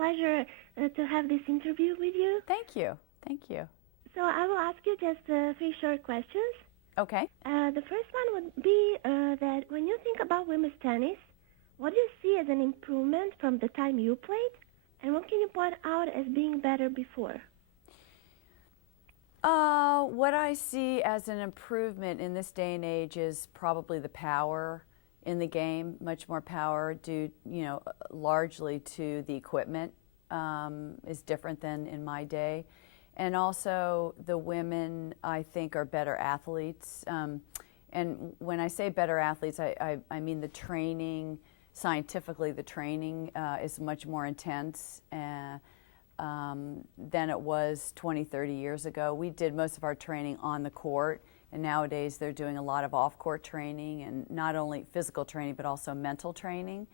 pleasure to have this interview with you. Thank you. Thank you. So I will ask you just 3 short questions. Okay. The first one would be that when you think about women's tennis, what do you see as an improvement from the time you played, and what can you point out as being better before? What I see as an improvement in this day and age is probably the power in the game, much more power due, largely to the equipment is different than in my day. And also the women, I think, are better athletes. And when I say better athletes, I mean the training, scientifically the training is much more intense than it was 20, 30 years ago. We did most of our training on the court, and nowadays they're doing a lot of off-court training, and not only physical training but also mental training.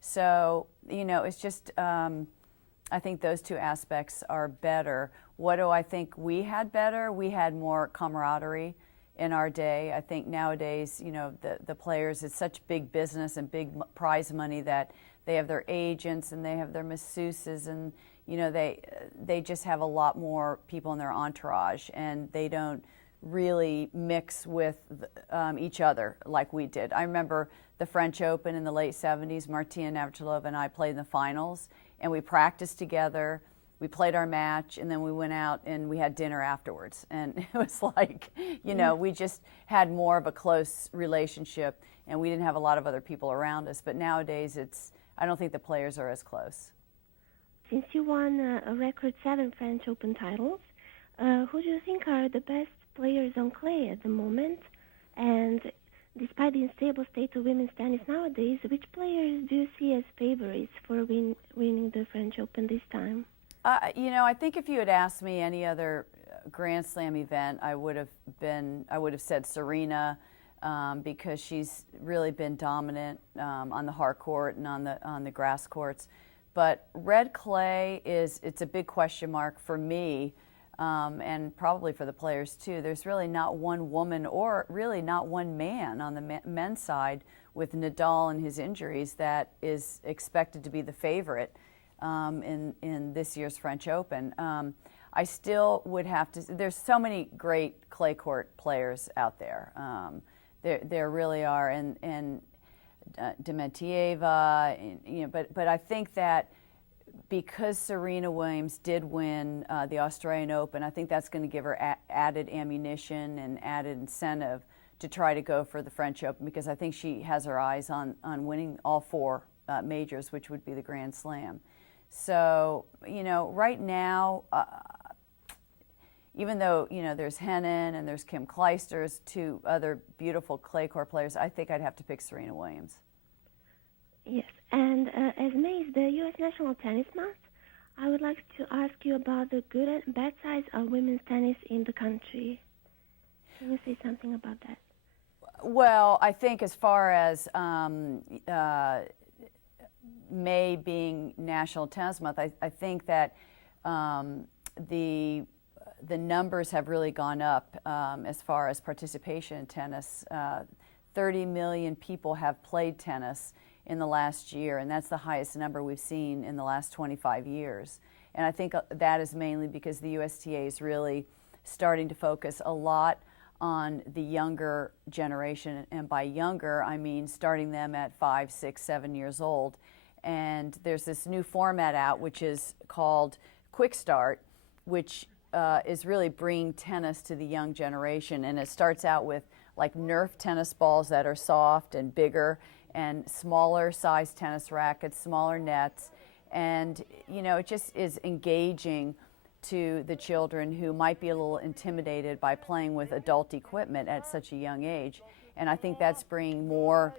So, it's just, I think those two aspects are better. What do I think we had better? We had more camaraderie in our day. I think nowadays, the players, it's such big business and big prize money that they have their agents and they have their masseuses, and they just have a lot more people in their entourage, and they don't really mix with each other like we did. I remember the French Open in the late 70s. Martina Navratilova and I played in the finals, and we practiced together. We played our match, and then we went out and we had dinner afterwards. And it was like, we just had more of a close relationship, and we didn't have a lot of other people around us. But nowadays, I don't think the players are as close. Since you won a record 7 French Open titles, who do you think are the best players on clay at the moment? And despite the unstable state of women's tennis nowadays, which players do you see as favorites for winning the French Open this time? I think if you had asked me any other Grand Slam event, I would have said Serena, because she's really been dominant on the hard court and on the grass courts. But red clay it's a big question mark for me, and probably for the players too. There's really not one woman, or really not one man on the men's side, with Nadal and his injuries, that is expected to be the favorite in this year's French Open. I still would have to. There's so many great clay court players out there. There really are, and Dementieva, but I think that because Serena Williams did win the Australian Open, I think that's going to give her added ammunition and added incentive to try to go for the French Open, because I think she has her eyes on winning all 4 majors, which would be the Grand Slam. So, right now, even though, there's Henin and there's Kim Clijsters, 2 other beautiful clay court players, I think I'd have to pick Serena Williams. Yes, and as May is the U.S. National Tennis Month, I would like to ask you about the good and bad sides of women's tennis in the country. Can you say something about that? Well, I think as far as May being National Tennis Month, I think that the numbers have really gone up as far as participation in tennis. 30 million people have played tennis in the last year, and that's the highest number we've seen in the last 25 years. And I think that is mainly because the USTA is really starting to focus a lot on the younger generation, and by younger I mean starting them at 5, 6, 7 years old. And there's this new format out which is called Quick Start, which is really bringing tennis to the young generation. And it starts out with like Nerf tennis balls that are soft and bigger, and smaller size tennis rackets, smaller nets, and it just is engaging to the children who might be a little intimidated by playing with adult equipment at such a young age. And I think that's bringing more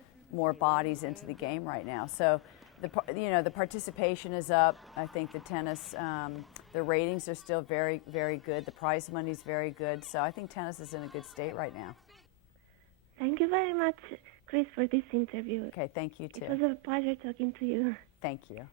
bodies into the game right now. So the participation is up. I think the tennis, the ratings are still very, very good. The prize money is very good. So I think tennis is in a good state right now. Thank you very much, Chris, for this interview. Okay, thank you too. It was a pleasure talking to you. Thank you.